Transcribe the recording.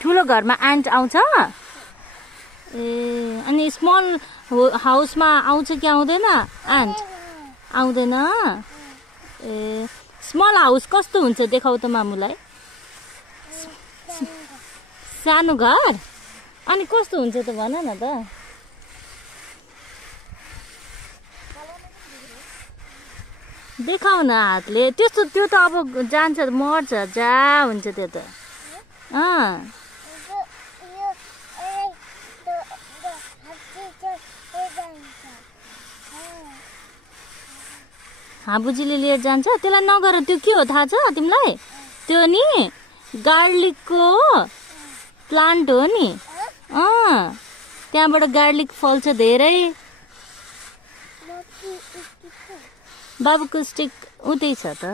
ठुलो घरमा एन्ट आउँछ ए अनि स्मल हाउसमा आउँछ कि आउँदैन एन्ट आउँदैन ए स्मल हाउस कस्तो हुन्छ देखाउ त मामुलाई सानो घर अनि कस्तो हुन्छ त भन न त देखाउ न हातले त्यस्तो त्यो त अब जान्छ मर्छ जा हुन्छ त्यो त हाबुजीले लिएर जान्छ त्यसलाई नगर त्यो के हो थाहा छ तिमीलाई त्यो नि गार्लिकको प्लान्ट हो नि त्यहाँबाट गार्लिक फल्छ धेरै बाबुको स्टिक उतै छ त